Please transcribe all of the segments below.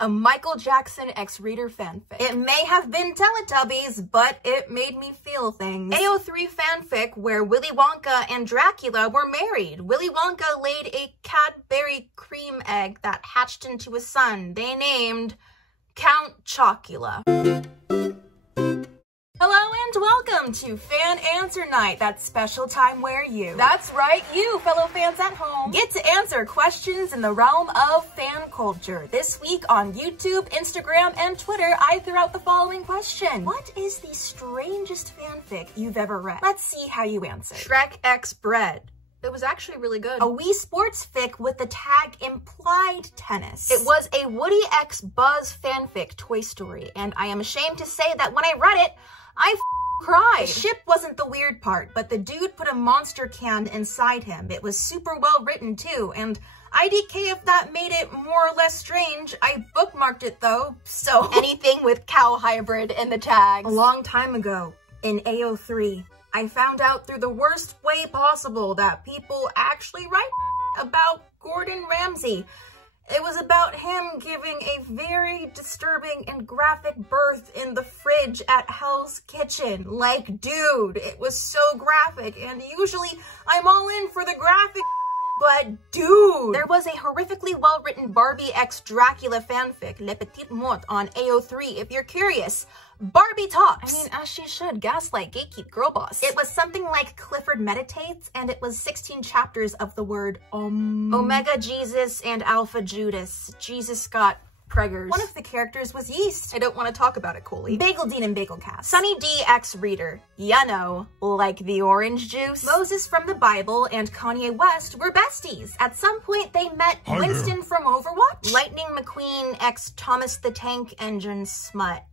a Michael Jackson X-Reader fanfic. It may have been Teletubbies, but it made me feel things. AO3 fanfic where Willy Wonka and Dracula were married. Willy Wonka laid a Cadbury cream egg that hatched into a son they named Count Chocula. Hello and welcome to Fan Answer Night, that special time where you, that's right, you fellow fans at home, get to answer questions in the realm of fan culture. This week on YouTube, Instagram, and Twitter, I threw out the following question. What is the strangest fanfic you've ever read? Let's see how you answer. Shrek X Bread. It was actually really good. A Wii Sports fic with the tag implied tennis. It was a Woody X Buzz fanfic, Toy Story, and I am ashamed to say that when I read it, I cried. The ship wasn't the weird part, but the dude put a monster can inside him. It was super well written too, and IDK if that made it more or less strange. I bookmarked it though, so anything with cow hybrid in the tags. A long time ago, in AO3, I found out through the worst way possible that people actually write about Gordon Ramsay. It was about him giving a very disturbing and graphic birth in the fridge at Hell's Kitchen. Like, dude, it was so graphic, and usually I'm all in for the graphic, but dude! There was a horrifically well-written Barbie x Dracula fanfic, Le Petit Mort, on AO3 if you're curious. Barbie talks. I mean, as she should, gaslight, gatekeep, girl boss. It was something like Clifford Meditates, and it was 16 chapters of the word Omega Jesus and Alpha Judas. Jesus got preggers. One of the characters was yeast. I don't want to talk about it, Coley. Bagel Dean and Bagelcast. Sunny D X Reader. Ya know, like the orange juice. Moses from the Bible and Kanye West were besties. At some point, they met Winston from Overwatch. Lightning McQueen x Thomas the Tank Engine Smut.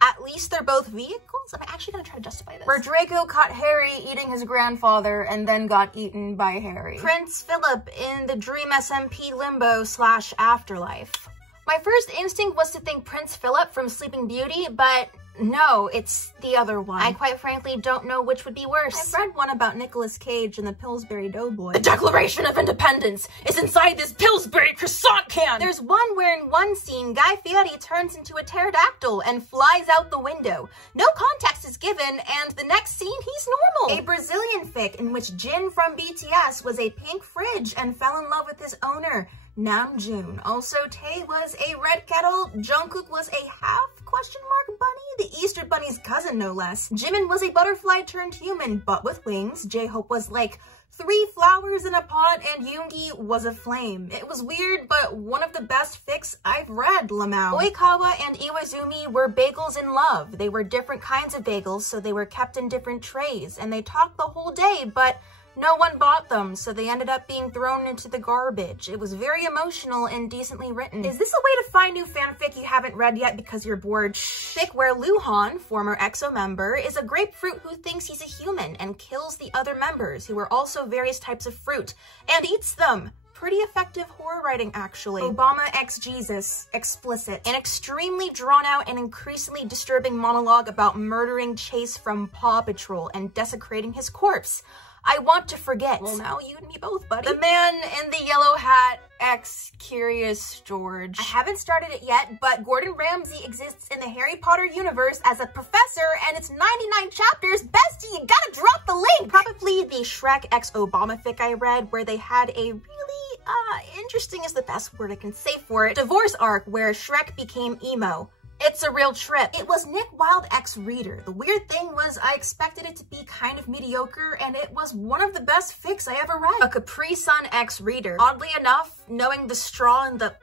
At least they're both vehicles? I'm actually gonna try to justify this. Where Draco caught Harry eating his grandfather and then got eaten by Harry. Prince Philip in the Dream SMP Limbo / Afterlife. My first instinct was to think Prince Philip from Sleeping Beauty, but no, it's the other one. I quite frankly don't know which would be worse. I've read one about Nicolas Cage and the Pillsbury Doughboy. The Declaration of Independence is inside this Pillsbury croissant can! There's one where in one scene, Guy Fieri turns into a pterodactyl and flies out the window. No context is given, and the next scene, he's normal. A Brazilian fic in which Jin from BTS was a pink fridge and fell in love with his owner, Namjoon. Also, Tae was a red kettle, Jungkook was a half ? Bunny? The Easter Bunny's cousin, no less. Jimin was a butterfly turned human, but with wings. J-Hope was like 3 flowers in a pot, and Yoongi was a flame. It was weird, but one of the best fics I've read, Lamau. Oikawa and Iwazumi were bagels in love. They were different kinds of bagels, so they were kept in different trays, and they talked the whole day, but no one bought them, so they ended up being thrown into the garbage. It was very emotional and decently written. Is this a way to find new fanfic you haven't read yet because you're bored? Fic where Luhan, former EXO member, is a grapefruit who thinks he's a human and kills the other members, who are also various types of fruit, and eats them. Pretty effective horror writing, actually. Obama x Jesus, explicit. An extremely drawn out and increasingly disturbing monologue about murdering Chase from Paw Patrol and desecrating his corpse. I want to forget. Well, now you and me both, buddy. The Man in the Yellow Hat x Curious George. I haven't started it yet, but Gordon Ramsay exists in the Harry Potter universe as a professor, and it's 99 chapters. Bestie, you gotta drop the link! Probably the Shrek x Obama fic I read, where they had a really, interesting is the best word I can say for it, divorce arc where Shrek became emo. It's a real trip. It was Nick Wilde X Reader. The weird thing was I expected it to be kind of mediocre, and it was one of the best fics I ever read. A Capri Sun X Reader. Oddly enough, knowing the straw and the...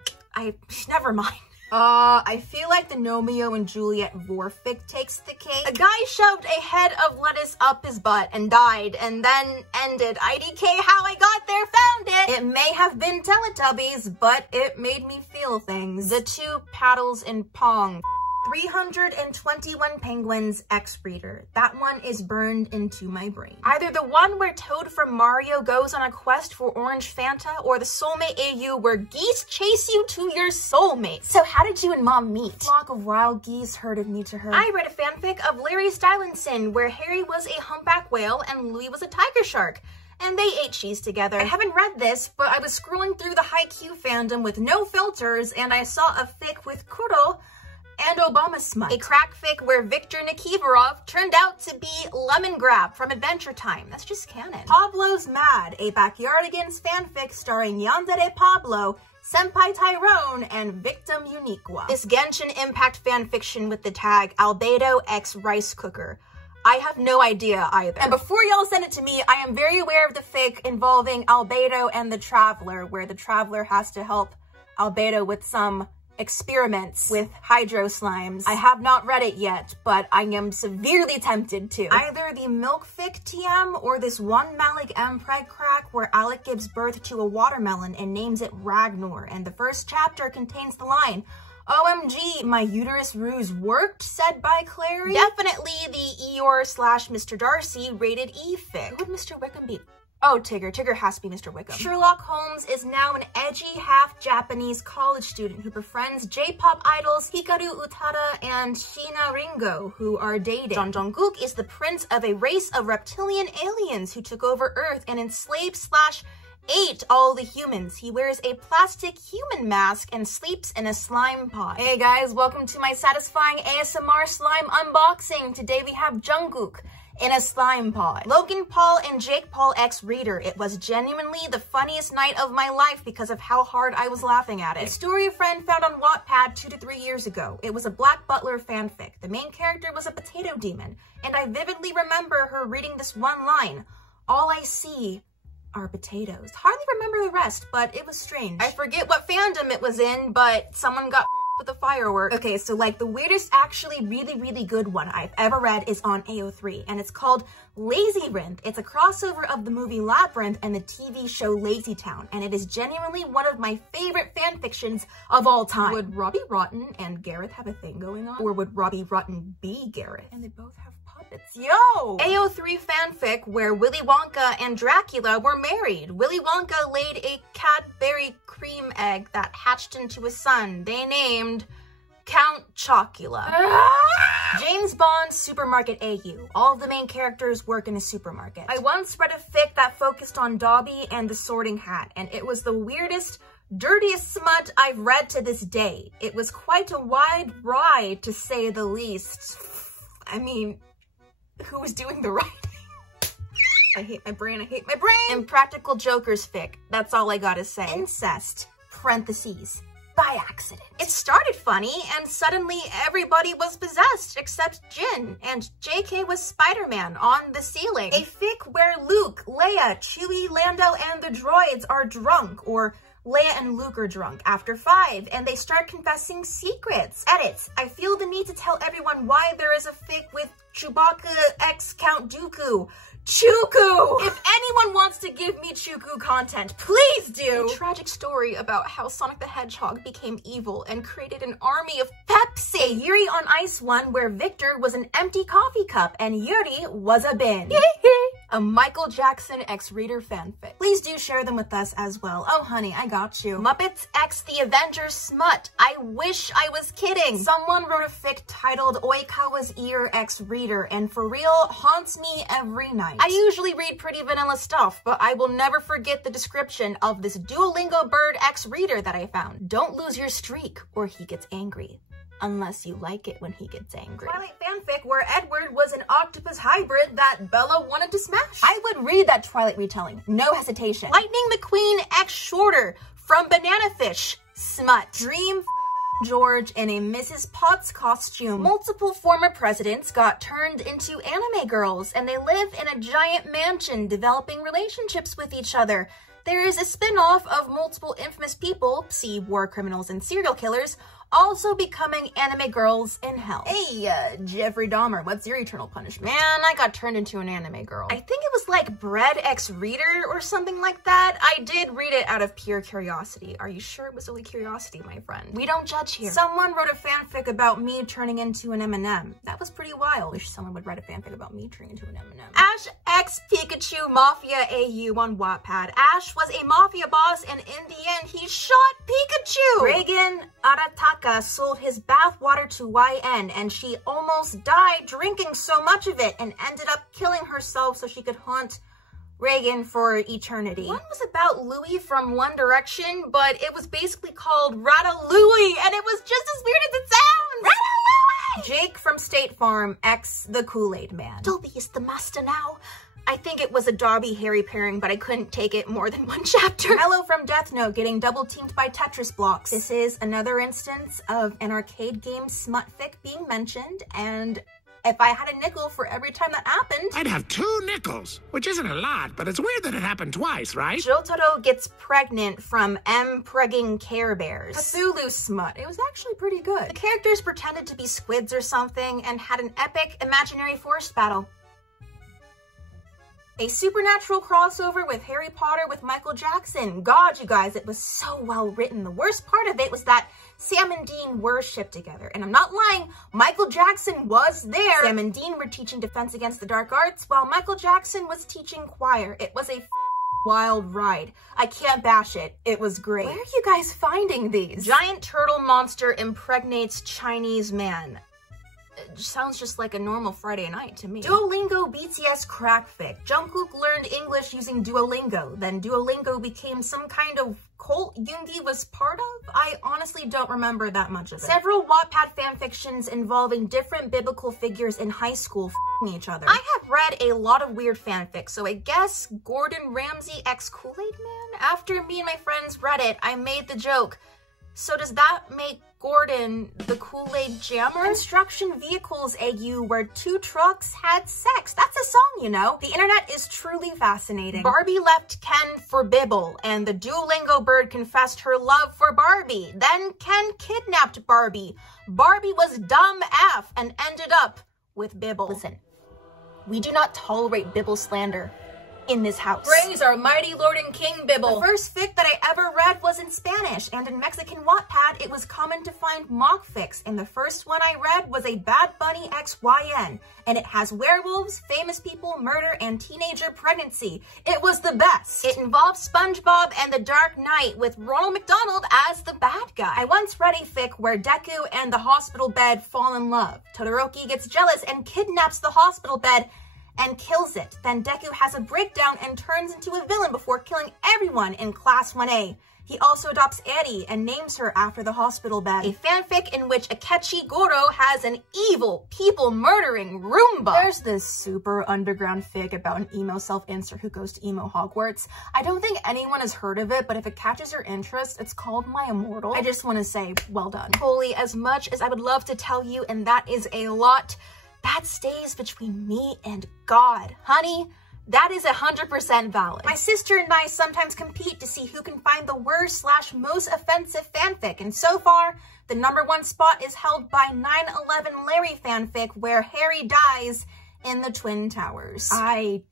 never mind. I feel like the Romeo and Juliet Vorfic takes the cake. A guy shoved a head of lettuce up his butt and died, and then ended. IDK how I got there, found it! It may have been Teletubbies, but it made me feel things. The 2 paddles in Pong. 321 Penguins X Reader. That one is burned into my brain. Either the one where Toad from Mario goes on a quest for Orange Fanta, or the Soulmate AU where geese chase you to your soulmate. So how did you and Mom meet? Flock of wild geese herded me to her. I read a fanfic of Larry Stylinson where Harry was a humpback whale and Louis was a tiger shark. and they ate cheese together. I haven't read this, but I was scrolling through the Haikyuu fandom with no filters, and I saw a fic with Kuro and Obama smut. A crack fic where Viktor Nikiforov turned out to be Lemongrab from Adventure Time. That's just canon. Pablo's Mad, a Backyardigans fanfic starring Yandere Pablo, Senpai Tyrone, and Victim Uniqua. This Genshin Impact fanfiction with the tag Albedo x Rice Cooker. I have no idea either. And before y'all send it to me, I am very aware of the fic involving Albedo and the Traveler, where the Traveler has to help Albedo with some experiments with hydro slimes. I have not read it yet, but I am severely tempted to. Either the Milk Fic TM or this one Malik M preg crack where Alec gives birth to a watermelon and names it Ragnar, and the first chapter contains the line, "OMG, my uterus ruse worked," said by Clary. Definitely the Eeyore/Mr. Darcy rated E fic. Who would Mr. Wickham be? Oh, Tigger. Tigger has to be Mr. Wickham. Sherlock Holmes is now an edgy half-Japanese college student who befriends J-pop idols Hikaru Utada and Sheena Ringo, who are dating. Jeon Jungkook is the prince of a race of reptilian aliens who took over Earth and enslaved/ate all the humans. He wears a plastic human mask and sleeps in a slime pod. Hey guys, welcome to my satisfying ASMR slime unboxing. Today we have Jungkook in a slime pod. Logan Paul and Jake Paul x Reader. It was genuinely the funniest night of my life because of how hard I was laughing at it. A story a friend found on Wattpad 2 to 3 years ago. It was a Black Butler fanfic. The main character was a potato demon, and I vividly remember her reading this one line, "All I see are potatoes." Hardly remember the rest, but it was strange. I forget what fandom it was in, but someone got with a firework. Okay, so like the weirdest, actually really good one I've ever read is on AO3, and it's called Lazyrinth. It's a crossover of the movie Labyrinth and the TV show Lazy Town, and it is genuinely one of my favorite fanfictions of all time. Would Robbie Rotten and Gareth have a thing going on? Or would Robbie Rotten be Gareth? And they both have puppets. Yo! AO3 fanfic where Willy Wonka and Dracula were married. Willy Wonka laid a Cadbury cream egg that hatched into a son they named Count Chocula. James Bond Supermarket AU. All of the main characters work in a supermarket. I once read a fic that focused on Dobby and the Sorting Hat, and it was the weirdest, dirtiest smut I've read to this day. It was quite a wide ride, to say the least. I mean, who was doing the writing? I hate my brain, I hate my brain! Impractical Jokers fic. That's all I gotta say. Incest, parentheses, by accident. It started funny, and suddenly everybody was possessed except Jin, and JK was Spider-Man on the ceiling. A fic where Luke, Leia, Chewie, Lando, and the droids are drunk, or Leia and Luke are drunk after 5, and they start confessing secrets. Edits. I feel the need to tell everyone why there is a fic with Chewbacca x Count Dooku. Chuku! If anyone wants to give me Chuku content, please do! A tragic story about how Sonic the Hedgehog became evil and created an army of Pepsi. A Yuri on Ice one where Victor was an empty coffee cup and Yuri was a bin. A Michael Jackson x Reader fanfic. Please do share them with us as well. Oh honey, I got you. Muppets x The Avengers smut. I wish I was kidding. Someone wrote a fic titled Oikawa's Ear x Reader, and for real, haunts me every night. I usually read pretty vanilla stuff, but I will never forget the description of this Duolingo Bird x Reader that I found. Don't lose your streak, or he gets angry. Unless you like it when he gets angry. Twilight fanfic where Edward was an octopus hybrid that Bella wanted to smash. I would read that Twilight retelling, no hesitation. Lightning McQueen x Shorter from Banana Fish, smut. Dream George in a Mrs. Potts costume. Multiple former presidents got turned into anime girls, and they live in a giant mansion developing relationships with each other. There is a spin-off of multiple infamous people, see war criminals and serial killers, also becoming anime girls in hell. Hey, Jeffrey Dahmer, what's your eternal punishment? Man, I got turned into an anime girl. I think it was like Bread x Reader or something like that. I did read it out of pure curiosity. Are you sure it was only curiosity, my friend? We don't judge here. Someone wrote a fanfic about me turning into an M&M. That was pretty wild. Wish someone would write a fanfic about me turning into an M&M. Ash x Pikachu Mafia AU on Wattpad. Ash was a mafia boss, and in the end, he shot Pikachu! Reagan Arataka sold his bathwater to YN, and she almost died drinking so much of it and ended up killing herself so she could haunt Reagan for eternity. One was about Louis from One Direction, but it was basically called Ratatouille, and it was just as weird as it sounds! Ratatouille! Jake from State Farm, ex the Kool-Aid Man. Dobby is the master now. I think it was a Dobby-Harry pairing, but I couldn't take it more than one chapter. Mello from Death Note getting double-teamed by Tetris blocks. This is another instance of an arcade game smutfic being mentioned, and if I had a nickel for every time that happened, I'd have 2 nickels, which isn't a lot, but it's weird that it happened twice, right? Jotaro gets pregnant from pregging Care Bears. Cthulhu smut. It was actually pretty good. The characters pretended to be squids or something and had an epic imaginary forest battle. A supernatural crossover with Harry Potter with Michael Jackson. God, you guys, it was so well written. The worst part of it was that Sam and Dean were shipped together. And I'm not lying, Michael Jackson was there. Sam and Dean were teaching Defense Against the Dark Arts while Michael Jackson was teaching choir. It was a wild ride. I can't bash it. It was great. Where are you guys finding these? Giant turtle monster impregnates Chinese man. It sounds just like a normal Friday night to me. Duolingo BTS crackfic. Jungkook learned English using Duolingo. Then Duolingo became some kind of cult Yoongi was part of? I honestly don't remember that much of it. Several Wattpad fanfictions involving different biblical figures in high school f***ing each other. I have read a lot of weird fanfics, so I guess Gordon Ramsay x Kool-Aid Man? After me and my friends read it, I made the joke, so does that make Gordon the Kool-Aid Jammer? Construction Vehicles AU where 2 trucks had sex. That's a song, you know. The internet is truly fascinating. Barbie left Ken for Bibble, and the Duolingo bird confessed her love for Barbie. Then Ken kidnapped Barbie. Barbie was dumb F and ended up with Bibble. Listen, we do not tolerate Bibble slander in this house. Praise our mighty Lord and King Bibble. The first fic that I ever read was in Spanish, and in Mexican Wattpad, it was common to find mock fics, and the first one I read was a Bad Bunny XYN, and it has werewolves, famous people, murder, and teenager pregnancy. It was the best. It involved SpongeBob and the Dark Knight with Ronald McDonald as the bad guy. I once read a fic where Deku and the hospital bed fall in love. Todoroki gets jealous and kidnaps the hospital bed and kills it. Then Deku has a breakdown and turns into a villain before killing everyone in Class 1A. He also adopts Eri and names her after the hospital bed. A fanfic in which Akechi Goro has an evil, people-murdering Roomba. There's this super underground fic about an emo self-insert who goes to emo Hogwarts. I don't think anyone has heard of it, but if it catches your interest, it's called My Immortal. I just want to say, well done. Holy, as much as I would love to tell you, and that is a lot, that stays between me and God. Honey, that is 100% valid. My sister and I sometimes compete to see who can find the worst/most offensive fanfic, and so far, the #1 spot is held by 9/11 Larry fanfic where Harry dies in the Twin Towers. I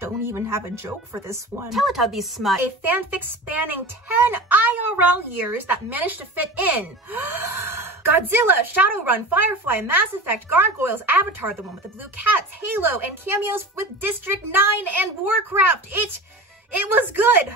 don't even have a joke for this one. Teletubbies smut. A fanfic spanning 10 IRL years that managed to fit in Godzilla, Shadowrun, Firefly, Mass Effect, Gargoyles, Avatar, the one with the blue cats, Halo, and cameos with District 9 and Warcraft. It was good.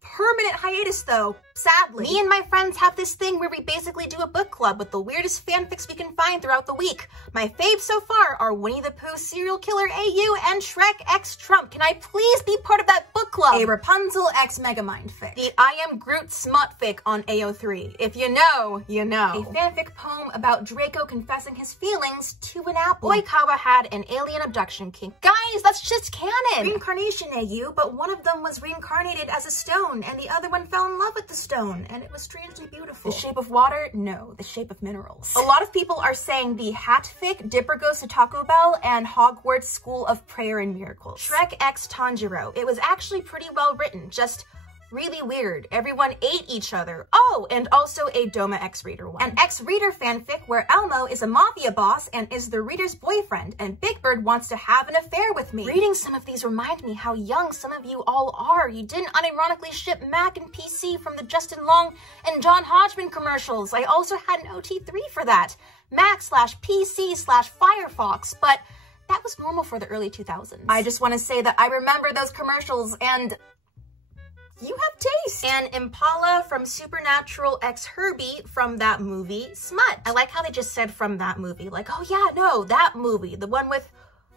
Permanent hiatus though, sadly. Me and my friends have this thing where we basically do a book club with the weirdest fanfics we can find throughout the week. My faves so far are Winnie the Pooh, Serial Killer AU, and Shrek x Trump. Can I please be part of that book club? A Rapunzel x Megamind fic. The I Am Groot smut fic on AO3. If you know, you know. A fanfic poem about Draco confessing his feelings to an apple. Oikawa had an alien abduction kink. Guys, that's just canon! Reincarnation AU, but one of them was reincarnated as a stone, and the other one fell in love with the stone, and it was strangely beautiful. The Shape of Water? No, The Shape of Minerals. A lot of people are saying the hat fic, Dipper Goes to Taco Bell, and Hogwarts School of Prayer and Miracles. Shrek x Tanjiro. It was actually pretty well written, just really weird. Everyone ate each other. Oh, and also a Doma X Reader one. An X Reader fanfic where Elmo is a mafia boss and is the reader's boyfriend, and Big Bird wants to have an affair with me. Reading some of these remind me how young some of you all are. You didn't unironically ship Mac and PC from the Justin Long and John Hodgman commercials. I also had an OT3 for that. Mac/PC/Firefox, but that was normal for the early 2000s. I just want to say that I remember those commercials, and you have taste. And Impala from Supernatural x Herbie from that movie, smut. I like how they just said from that movie. Like, oh yeah, no, that movie. The one with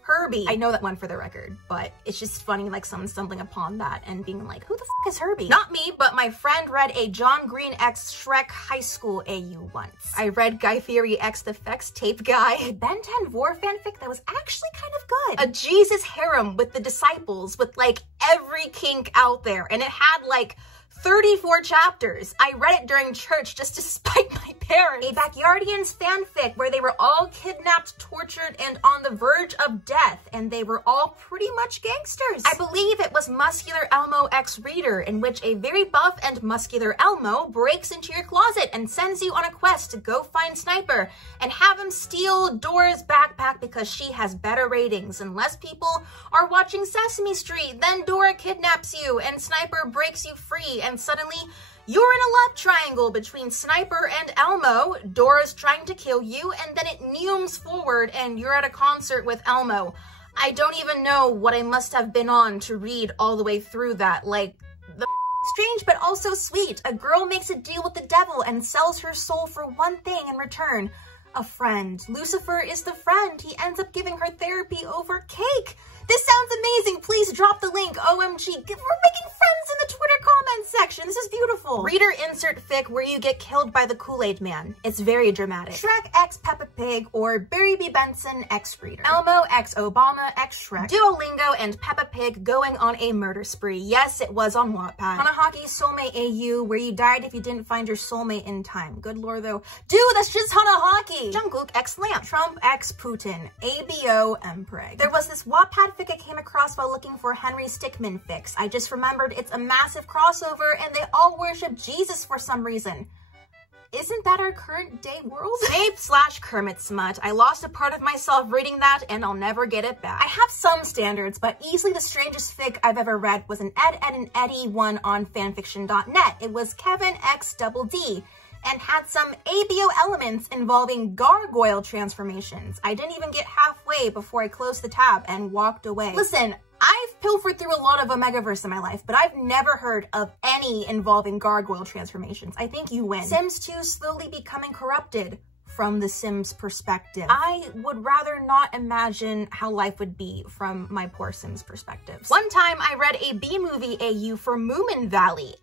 Herbie. I know that one for the record, but it's just funny, like someone stumbling upon that and being like, who the f is Herbie? Not me, but my friend read a John Green X Shrek High School AU once. I read Guy Fieri X The Fex Tape Guy. Ben 10 Vor fanfic that was actually kind of good. A Jesus harem with the disciples with like every kink out there, and it had like 34 chapters. I read it during church just to spite my parents. A Backyardians fanfic where they were all kidnapped, tortured, and on the verge of death, and they were all pretty much gangsters. I believe it was Muscular Elmo X Reader, in which a very buff and muscular Elmo breaks into your closet and sends you on a quest to go find Sniper and have him steal Dora's backpack because she has better ratings. And less people are watching Sesame Street, then Dora kidnaps you and Sniper breaks you free, and suddenly you're in a love triangle between Sniper and Elmo. Dora's trying to kill you, and then it zooms forward and you're at a concert with Elmo. I don't even know what I must have been on to read all the way through that. Like, the strange but also sweet. A girl makes a deal with the devil and sells her soul for one thing in return: a friend. Lucifer is the friend. He ends up giving her therapy over cake. This sounds amazing. Please drop the link. OMG. We're making friends in the Twitter comments section. This is beautiful. Reader insert fic where you get killed by the Kool-Aid Man. It's very dramatic. Shrek X Peppa Pig or Barry B. Benson X Reader. Elmo X Obama X Shrek. Duolingo and Peppa Pig going on a murder spree. Yes, it was on Wattpad. Hanahaki Soulmate AU where you died if you didn't find your soulmate in time. Good lord though. Dude, that's just Hanahaki. Jungkook X Lamp. Trump X Putin. ABO Mpreg. There was this Wattpad fic I came across while looking for Henry Stickmin fics. I just remembered it's a massive crossover and they all worship Jesus for some reason. Isn't that our current day world? Snape/Kermit smut. I lost a part of myself reading that and I'll never get it back. I have some standards, but easily the strangest fic I've ever read was an Ed, and Eddie one on fanfiction.net. It was Kevin X Double D and had some ABO elements involving gargoyle transformations. I didn't even get halfway before I closed the tab and walked away. Listen, I've pilfered through a lot of Omegaverse in my life, but I've never heard of any involving gargoyle transformations. I think you win. Sims 2 slowly becoming corrupted from the Sims perspective. I would rather not imagine how life would be from my poor Sims perspectives. One time I read a B-movie AU for Moomin Valley.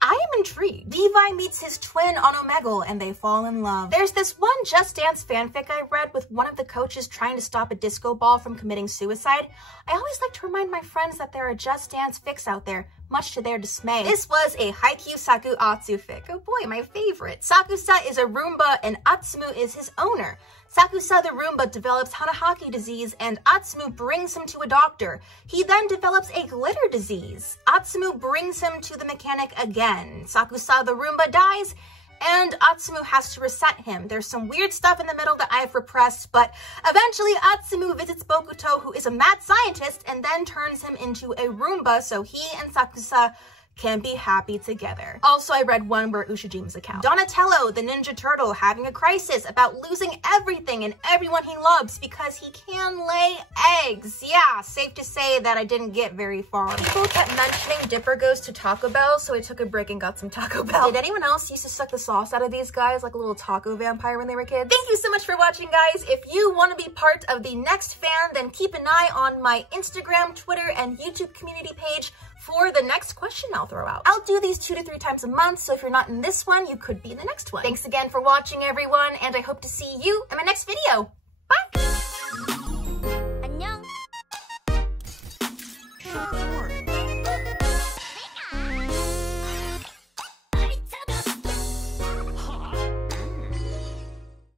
I am intrigued. Levi meets his twin on Omegle and they fall in love. There's this one Just Dance fanfic I read with one of the coaches trying to stop a disco ball from committing suicide. I always like to remind my friends that there are Just Dance fics out there, much to their dismay. This was a Haikyuu Saku Atsu fic. Oh boy, my favorite. Sakusa is a Roomba and Atsumu is his owner. Sakusa the Roomba develops Hanahaki disease and Atsumu brings him to a doctor. He then develops a glitter disease. Atsumu brings him to the mechanic again. Sakusa the Roomba dies and Atsumu has to reset him. There's some weird stuff in the middle that I have repressed, but eventually Atsumu visits Bokuto, who is a mad scientist, and then turns him into a Roomba so he and Sakusa can be happy together. Also, I read one where Ushijima's a cow. Donatello, the Ninja Turtle, having a crisis about losing everything and everyone he loves because he can lay eggs. Yeah, safe to say that I didn't get very far. People kept mentioning Dipper goes to Taco Bell, so I took a break and got some Taco Bell. Did anyone else used to suck the sauce out of these guys like a little taco vampire when they were kids? Thank you so much for watching, guys. If you want to be part of the next fan, then keep an eye on my Instagram, Twitter, and YouTube community page for the next question I'll throw out. I'll do these 2 to 3 times a month, so if you're not in this one, you could be in the next one. Thanks again for watching, everyone, and I hope to see you in my next video. Bye! 안녕.